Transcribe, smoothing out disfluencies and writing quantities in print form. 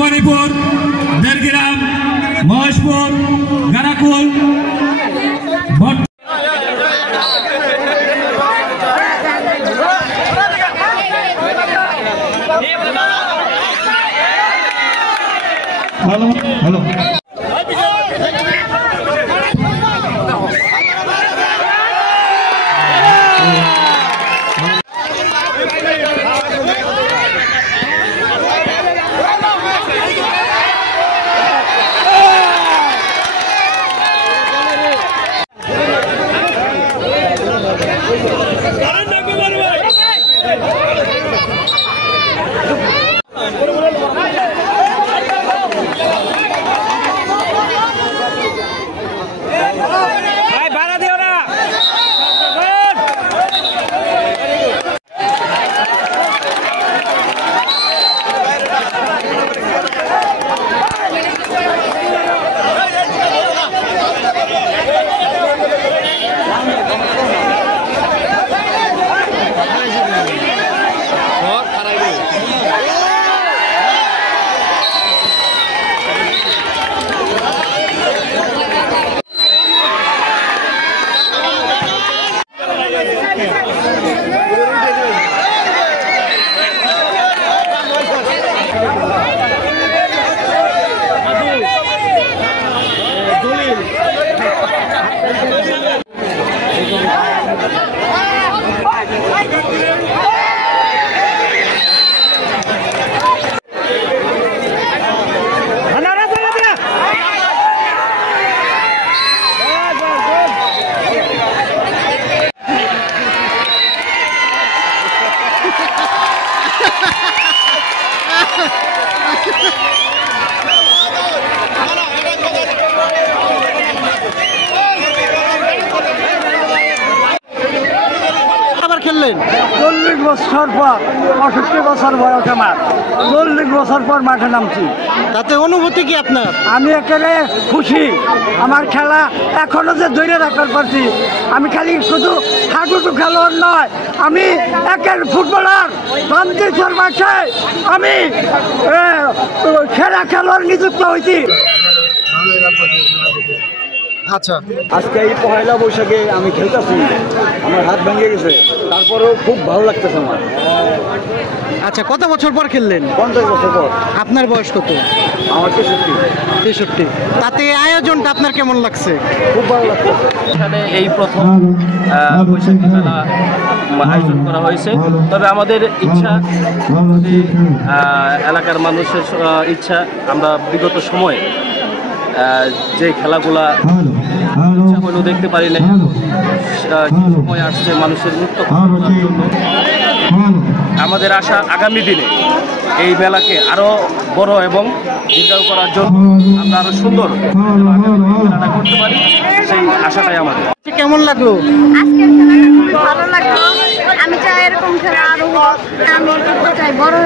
Manipur, দেড়গ্রাম, Maheshpur, গারাকুল, hello খেললেন 40 বছর পর, 65 বছর বয়স আমার, 40 বছর পর মাঠে নামছি। তাতে অনুভূতি কি আপনার? আমি একেবারে খুশি। আমার খেলা এখনো যে ধরে রাখার পারছি। আমি খালি শুধু হাঁটুটু খেলোয়াড় নয়, আমি একের ফুটবলার। বান্তির মাঠে আমি সেরা খেলোয়াড় নিযুক্ত হয়েছি। আচ্ছা, আজকে এই পয়লা বৈশাখে আমি খেলতেছি, আমার হাত ভেঙে গেছে, তারপরেও খুব ভালো লাগতেছে আমার। আচ্ছা, কত বছর পর খেললেন? 50 বছর পর। আপনার বয়স কত? আমার 63। তাতে আয়োজনটা আপনার কেমন লাগছে? খুব ভালো লাগছে। এখানে এই প্রথম বৈশাখী মেলা আয়োজন করা হয়েছে। তবে আমাদের ইচ্ছা, এলাকার মানুষের ইচ্ছা, আমরা বিগত সময়ে যে খেলাগুলা ইচ্ছা হলেও দেখতে পারি না, সময় আসছে মানুষের মুক্ত করার জন্য। আমাদের আশা আগামী দিনে এই মেলাকে আরো বড় এবং দীর্ঘায়ু করার জন্য আমরা আরো সুন্দর মেলাটা করতে পারি, সেই আশাটাই আমাদের। কেমন লাগলো আজকের খেলাটা? খুবই ভালো লাগলো। আমি চাই এরকম খেলা আরো হোক, আমি চাই বড়